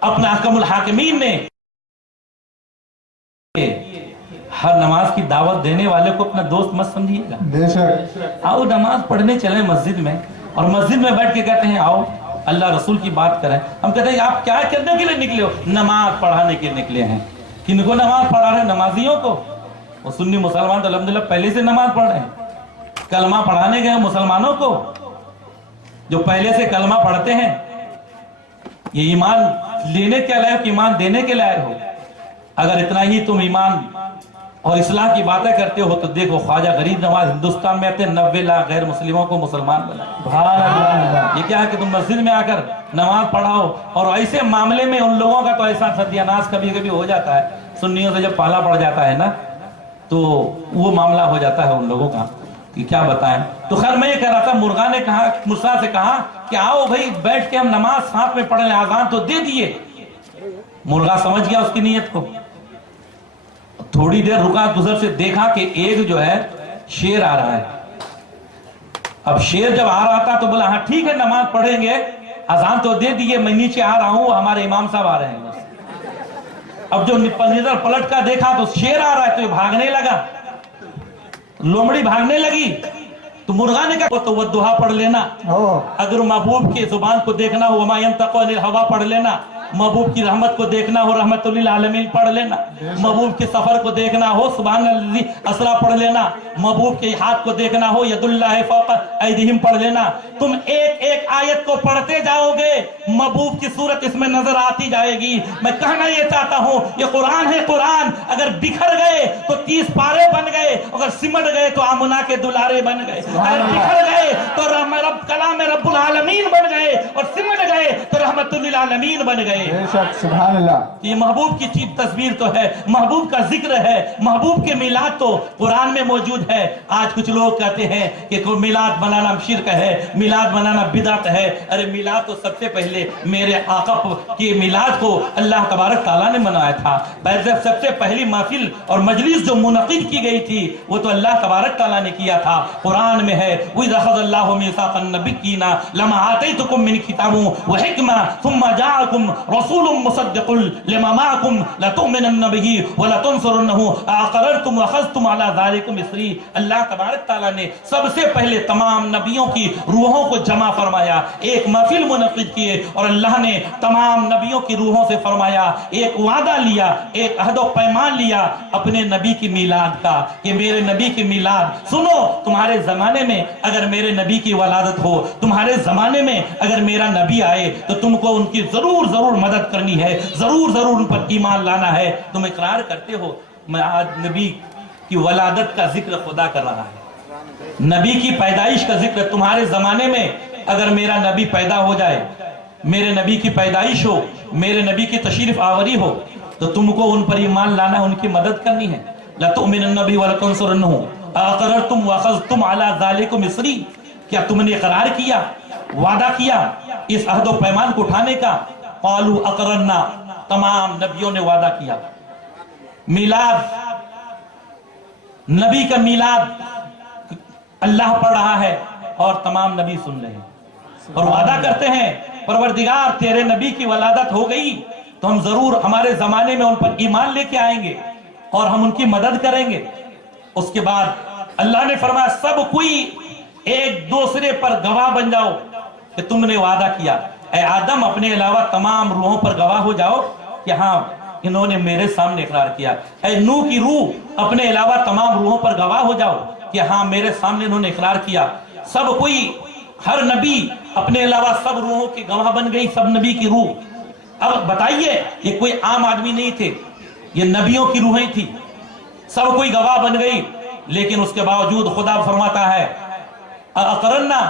اپنا احکم الحاکمین نے ہر نماز کی دعوت دینے والے کو اپنا دوست مت سمجھیے گا. بے شک. آؤ نماز پڑھنے چلیں مسجد میں, اور مسجد میں بیٹھ کے کہتے ہیں آؤ اللہ رسول کی بات کریں. ہم کہتے ہیں آپ کیا کرنے کے لیے نکلے ہو؟ نماز پڑھانے کے لیے نکلے ہیں. کن کو نماز پڑھا رہے ہیں؟ نمازیوں کو. وہ سنی مسلمان تو الحمدللہ پہلے سے نماز پڑھ رہے ہیں. کلمہ پڑھانے گئے مسلمانوں کو جو پہلے سے کلمہ پڑھتے ہیں. یہ ایمان لینے کے لائق, ایمان دینے کے لائق ہو. اگر اتنا ہی تم ایمان اور اصلاح کی باتیں کرتے ہو تو دیکھو خواجہ غریب نواز ہندوستان میں آتے 90 لاکھ غیر مسلموں کو مسلمان بنائے. یہ کیا ہے کہ تم مسجد میں آ کر نماز پڑھاؤ, اور ایسے معاملے میں ان لوگوں کا تو ایسا ستیاناش کبھی کبھی ہو جاتا ہے. سنیوں سے جب پالا پڑ جاتا ہے نا تو وہ معاملہ ہو جاتا ہے ان لوگوں کا کہ کیا بتائیں. تو خیر میں یہ کہہ رہا تھا, مرغا نے کہا موسیٰ سے کہا کہ آؤ بھائی بیٹھ کے ہم نماز ساتھ میں پڑھ لیں, اذان تو دے دیے. مرغا سمجھ گیا اس کی نیت کو. تھوڑی دیر رکا, گزر سے دیکھا کہ ایک جو ہے شیر آ رہا ہے. اب شیر جب آ رہا تھا تو بولا ہاں ٹھیک ہے نماز پڑھیں گے, اذان تو دے دیے, میں نیچے آ رہا ہوں, ہمارے امام صاحب آ رہے ہیں. اب جو نظر پلٹ کا دیکھا تو شیر آ رہا ہے, تو یہ بھاگنے لگا, لومڑی بھاگنے لگی. تو مرغا نے کہا تو والضحیٰ پڑھ لینا, اگر محبوب کی زبان کو دیکھنا ہو وما ينطق عن الهوى پڑھ لینا, محبوب کی رحمت کو دیکھنا ہو رحمت للعالمین پڑھ لینا, محبوب کے سفر کو دیکھنا ہو سبحان الذی اسریٰ پڑھ لینا, محبوب کے ہاتھ کو دیکھنا ہو ید اللہ فوق ایدیہم پڑھ لینا. تم ایک ایک آیت کو پڑھتے جاؤ گے, محبوب کی صورت اس میں نظر آتی جائے گی. میں کہنا یہ چاہتا ہوں یہ قرآن ہے, قرآن اگر بکھر گئے تو 30 پارے بن گئے, اگر سمٹ گئے تو آمنہ کے دلارے بن گئے, اگر بکھر گئے تو کلام رب العالمین بن گئے, اور سمٹ گئے تو رحمت للعالمین بن گئے. سبحان اللہ. یہ محبوب کی چیز تصویر تو ہے, محبوب کا ذکر ہے, محبوب کے میلاد تو قرآن میں موجود ہے. آج کچھ لوگ کہتے ہیں کہ میلاد بنانا شرک ہے, میلاد بنانا بدعت ہے. ارے میلاد تو سب سے پہلے میرے آقا کے میلاد کو اللہ تبارک تعالیٰ نے منایا تھا. سب سے پہلی محفل اور مجلس جو منعقد کی گئی تھی وہ تو اللہ تبارک تعالیٰ نے کیا تھا. قرآن میں ہے وَإِذْ أَخَذَ اللَّهُ مِيثَاقَ النَّبِيِّينَ لَمَا آتَيْتُكُم مِّن كِتَابٍ وَحِكْمَةٍ ثُمَّ جَاءَكُمْ رَسُولٌ مُصَدِّقٌ لِمَا مَعَكُمْ لَتُؤْمِنُنَّ بِهِ وَلَتَنصُرُنَّهُ أَأَقْرَرْتُمْ وَأَخَذْتُمْ عَلَىٰ ذَلِكُمْ إِصْرِي. اللہ تبارک تعالیٰ نے سب سے پہلے تمام نبیوں کی روحوں کو جمع فرمایا, ایک محفل منعقد کیے, اور اللہ نے تمام نبیوں کی روحوں سے فرمایا, ایک وعدہ لیا, ایک عہد و پیمان لیا اپنے نبی کی میلاد کا کہ میرے نبی کی میلاد سنو, تمہارے زمانے میں اگر میرے نبی کی ولادت ہو, تمہارے زمانے میں اگر میرا نبی آئے تو تم کو ان کی ضرور ضرور مدد کرنی ہے, ضرور ضرور ان پر ایمان لانا ہے. تم اقرار کرتے ہو. میں آج نبی کی ولادت کا ذکر خدا کر رہا ہے, نبی کی پیدائش کا ذکر. تمہارے زمانے میں اگر میرا نبی پیدا ہو جائے, میرے نبی کی پیدائش ہو, میرے نبی کی تشریف آوری ہو, تو تم کو ان پر ایمان لانا, ان کی مدد کرنی ہے. لَتُؤْمِنُنَّ بِهِ وَلَتَنصُرُنَّهُ أَأَقْرَرْتُمْ وَأَخَذْتُمْ عَلَىٰ ذَلِكُمْ إِصْرِي. کیا تم نے اقرار کیا, وعدہ کیا اس عہد و پیمان کو اٹھانے کا؟ قالوا اقررنا, تمام نبیوں نے وعدہ کیا. میلاد, نبی کا میلاد اللہ پڑھ رہا ہے اور تمام نبی سن رہے ہیں اور وعدہ کرتے ہیں پروردگار تیرے نبی کی ولادت ہو گئی تو ہم ضرور ہمارے زمانے میں ان پر ایمان لے کے آئیں گے اور ہم ان کی مدد کریں گے. اس کے بعد اللہ نے فرمایا سب کوئی ایک دوسرے پر گواہ بن جاؤ کہ تم نے وعدہ کیا. اے آدم اپنے علاوہ تمام روحوں پر گواہ ہو جاؤ کہ ہاں انہوں نے میرے سامنے اقرار کیا. اے نوح کی روح اپنے علاوہ تمام روحوں پر گواہ ہو جاؤ کہ ہاں میرے سامنے انہوں نے اقرار کیا. سب کوئی, ہر نبی اپنے علاوہ سب روحوں کی گواہ بن گئی, سب نبی کی روح. اب بتائیے یہ کوئی عام آدمی نہیں تھے, یہ نبیوں کی روحیں تھی. سب کوئی گواہ بن گئی, لیکن اس کے باوجود خدا فرماتا ہے اقررنا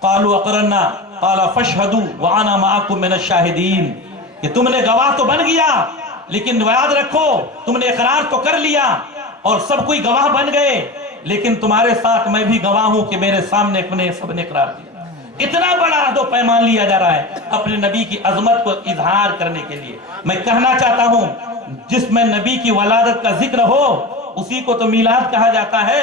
قالوا اقررنا قال فاشهدوا وانا معكم من الشاهدين. کہ تم نے گواہ تو بن گیا لیکن یاد رکھو تم نے اقرار تو کر لیا اور سب کوئی گواہ بن گئے, لیکن تمہارے ساتھ میں بھی گواہ ہوں کہ میرے سامنے اپنے سب نے اقرار کیا. اتنا بڑا عہد و پیمان لیا جا رہا ہے اپنے نبی کی عظمت کو اظہار کرنے کے لیے. میں کہنا چاہتا ہوں جس میں نبی کی ولادت کا ذکر ہو اسی کو تو میلاد کہا جاتا ہے.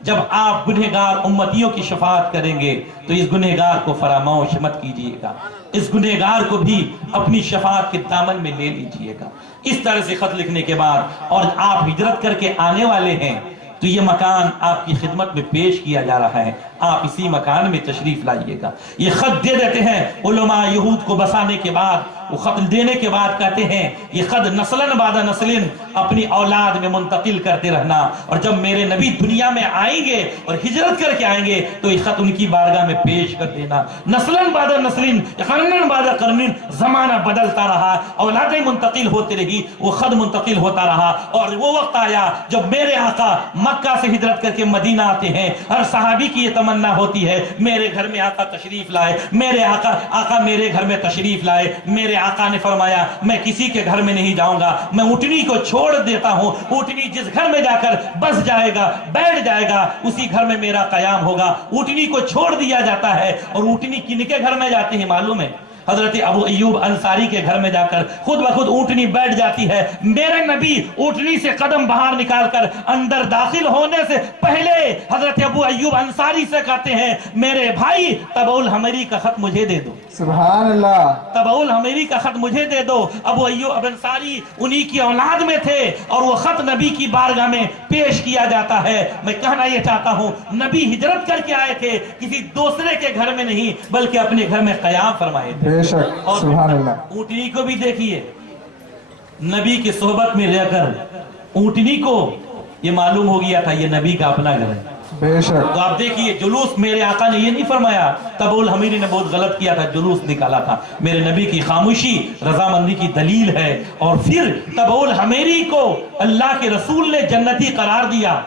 جب آپ گنہگار امتیوں کی شفاعت کریں گے تو اس گنہگار کو فراموش مت کیجیے گا، اس گنہگار کو بھی اپنی شفاعت کے دامن میں لے لیجیے گا۔ اس طرح سے خط لکھنے کے بعد اور آپ ہجرت کر کے آنے والے ہیں تو یہ مکان آپ کی خدمت میں پیش کیا جا رہا ہے، آپ اسی مکان میں تشریف لائیے گا۔ یہ خط دے دیتے ہیں علماء یہود کو بسانے کے بعد، وہ خط دینے کے بعد کہتے ہیں یہ خط نسلاً بعد نسلاً اپنی اولاد میں منتقل کرتے رہنا، اور جب میرے نبی دنیا میں آئیں گے اور ہجرت کر کے آئیں گے تو یہ خط ان کی بارگاہ میں پیش کر دینا۔ نسلاً بعد نسلاً، قرناً بعد قرن، زمانہ بدلتا رہا، اولادیں منتقل ہوتی رہی، وہ خط منتقل ہوتا رہا، اور وہ وقت آیا جب میرے آقا مکہ سے ہجرت کر کے مدینہ آتے ہیں۔ ہر صحابی کی یہ تمنا ہوتی ہے میرے گھر میں آقا تشریف لائے، میرے آقا میرے گھر میں تشریف لائے۔ میرے آقا نے فرمایا میں کسی کے گھر میں نہیں جاؤں گا، میں اونٹنی کو چھوڑ دیتا ہوں، اونٹنی جس گھر میں جا کر بس جائے گا، بیٹھ جائے گا، اسی گھر میں میرا قیام ہوگا۔ اونٹنی کو چھوڑ دیا جاتا ہے، اور اونٹنی کن کے گھر میں جاتے ہیں معلوم ہے؟ حضرت ابو ایوب انصاری کے گھر میں جا کر خود بخود اونٹنی بیٹھ جاتی ہے۔ میرے نبی اونٹنی سے قدم باہر نکال کر اندر داخل ہونے سے پہلے حضرت ابو ایوب انصاری سے کہتے ہیں میرے بھائی طبع الحمری کا خط مجھے دے دو، سبحان اللہ، طبع الحمری کا خط مجھے دے دو۔ ابو ایوب انصاری انہی کی اولاد میں تھے، اور وہ خط نبی کی بارگاہ میں پیش کیا جاتا ہے۔ میں کہنا یہ چاہتا ہوں نبی ہجرت کر کے آئے تھے، کسی دوسرے کے گھر میں نہیں بلکہ اپنے گھر میں قیام فرمائے تھے۔ بے شک، سبحان اللہ۔ اونٹنی کو بھی دیکھیے، نبی کی صحبت میں رہ کر اونٹنی کو یہ معلوم ہو گیا تھا یہ نبی کا اپنا گھر ہے۔ بے شک، تو آپ دیکھیے جلوس، میرے آقا نے یہ نہیں فرمایا طبع الحمری نے بہت غلط کیا تھا، جلوس نکالا تھا۔ میرے نبی کی خاموشی رضامندی کی دلیل ہے، اور پھر طبع الحمری کو اللہ کے رسول نے جنتی قرار دیا۔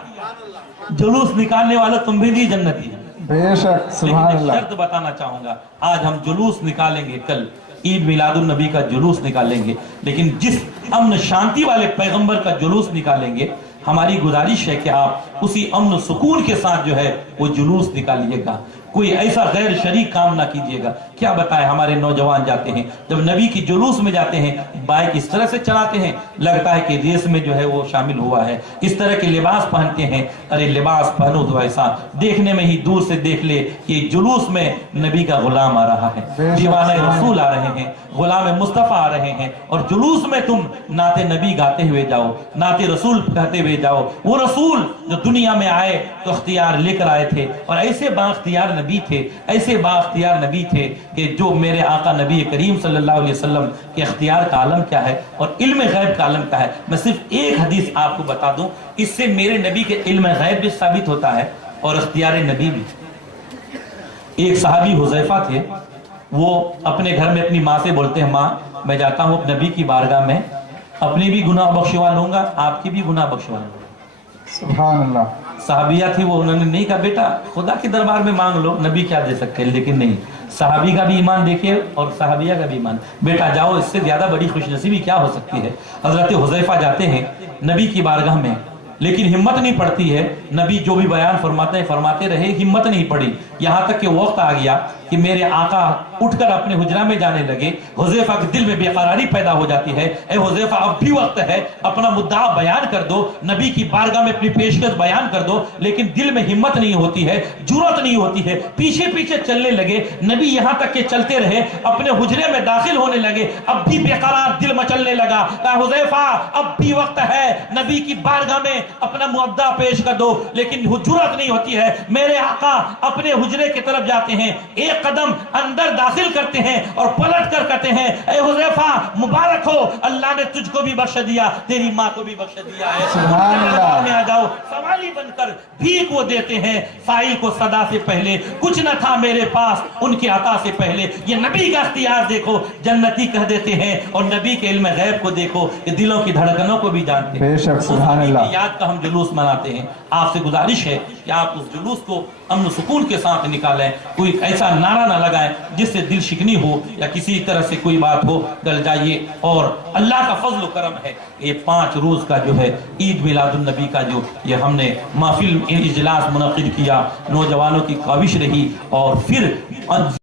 جلوس نکالنے والا تم بھی نہیں جنتی، بے شک، سبحان لیکن اللہ۔ شرط بتانا چاہوں گا، آج ہم جلوس نکالیں گے، کل عید میلاد النبی کا جلوس نکالیں گے، لیکن جس امن شانتی والے پیغمبر کا جلوس نکالیں گے، ہماری گزارش ہے کہ آپ اسی امن و سکون کے ساتھ جو ہے وہ جلوس نکالیے گا، کوئی ایسا غیر شریک کام نہ کیجیے گا۔ کیا بتائے ہمارے نوجوان جاتے ہیں جب نبی کی جلوس میں جاتے ہیں، بائک اس طرح سے چلاتے ہیں لگتا ہے کہ ریس میں جو ہے وہ شامل ہوا ہے، اس طرح کے لباس پہنتے ہیں۔ ارے لباس پہنو تو ایسا دیکھنے میں ہی دور سے دیکھ لے کہ جلوس میں نبی کا غلام آ رہا ہے، دیوانہ رسول آ رہے ہیں، غلام مصطفیٰ آ رہے ہیں، اور جلوس میں تم نعت نبی گاتے ہوئے جاؤ، نعت رسول کہتے ہوئے جاؤ۔ وہ رسول جو دنیا میں آئے تو اختیار لے کر آئے تھے، اور ایسے بااختیار نبی تھے، ایسے بااختیار نبی تھے کہ جو میرے آقا نبی کریم صلی اللہ علیہ وسلم کے اختیار کا عالم کیا ہے اور علم غیب کا عالم کیا ہے۔ میں صرف ایک حدیث آپ کو بتا دوں، اس سے میرے نبی کے علم غیب بھی ثابت ہوتا ہے اور اختیار نبی بھی۔ ایک صحابی حذیفہ تھے، وہ اپنے گھر میں اپنی ماں سے بولتے ہیں ماں میں جاتا ہوں نبی کی بارگاہ میں، اپنی بھی گناہ بخشوا لوں گا، آپ کی بھی گناہ بخشوا لوں گا۔ سبحان اللہ۔ صحابیہ تھی، وہ انہوں نے نہیں کہا بیٹا خدا کے دربار میں مانگ لو، نبی کیا دے سکتے ہیں، لیکن نہیں، صحابی کا بھی ایمان دیکھیے اور صحابیہ کا بھی ایمان، بیٹا جاؤ، اس سے زیادہ بڑی خوش نصیبی کیا ہو سکتی ہے۔ حضرت حذیفہ جاتے ہیں نبی کی بارگاہ میں، لیکن ہمت نہیں پڑتی ہے، نبی جو بھی بیان فرماتے رہے، ہمت نہیں پڑی، یہاں تک کہ وقت آ گیا کہ میرے آقا اٹھ کر اپنے حجرہ میں جانے لگے۔ حذیفہ کے دل میں بے قراری پیدا ہو جاتی ہے، اے حذیفہ اب بھی وقت ہے، اپنا مدعا بیان کر دو، نبی کی بارگاہ میں اپنی پیشکش بیان کر دو، لیکن دل میں ہمت نہیں ہوتی ہے، جرأت نہیں ہوتی ہے، پیچھے پیچھے چلنے لگے۔ نبی یہاں تک کہ چلتے رہے، اپنے حجرے میں داخل ہونے لگے، اب بھی بے قرار دل مچلنے لگا، اے حذیفہ اب بھی وقت ہے، نبی کی بارگاہ میں اپنا مدعا پیش کر دو، لیکن جرأت نہیں ہوتی ہے۔ میرے آقا اپنے حجرے کی طرف جاتے ہیں، ایک قدم اندر داخل کرتے ہیں اور پلٹ کر کہتے ہیں اے حذیفہ مبارک ہو، اللہ نے تجھ کو بھی بخش دیا، تیری ماں کو بھی بخش دیا ہے، سبحان اللہ۔ میں آ جاؤ۔ سوالی بن کر بھیک وہ دیتے ہیں، سائل کو صدا سے پہلے کچھ نہ تھا میرے پاس، ان کی عطا سے پہلے یہ نبی کا اختیار دیکھو، جنتی کہہ دیتے ہیں، اور نبی کے علم غیب کو دیکھو، یہ دلوں کی دھڑکنوں کو بھی جانتے ہیں۔ بے شک، سبحان اللہ۔ یاد کا ہم جلوس مناتے ہیں، آپ سے گزارش ہے کہ آپ اس جلوس کو امن و سکون کے ساتھ نکالیں، کوئی ایسا نعرہ نہ لگائیں جس سے دل شکنی ہو یا کسی طرح سے کوئی بات ہو، ڈل جائیے۔ اور اللہ کا فضل و کرم ہے، یہ 5 روز کا جو ہے عید میلاد النبی کا جو یہ ہم نے محفل اجلاس منعقد کیا، نوجوانوں کی کاوش رہی، اور پھر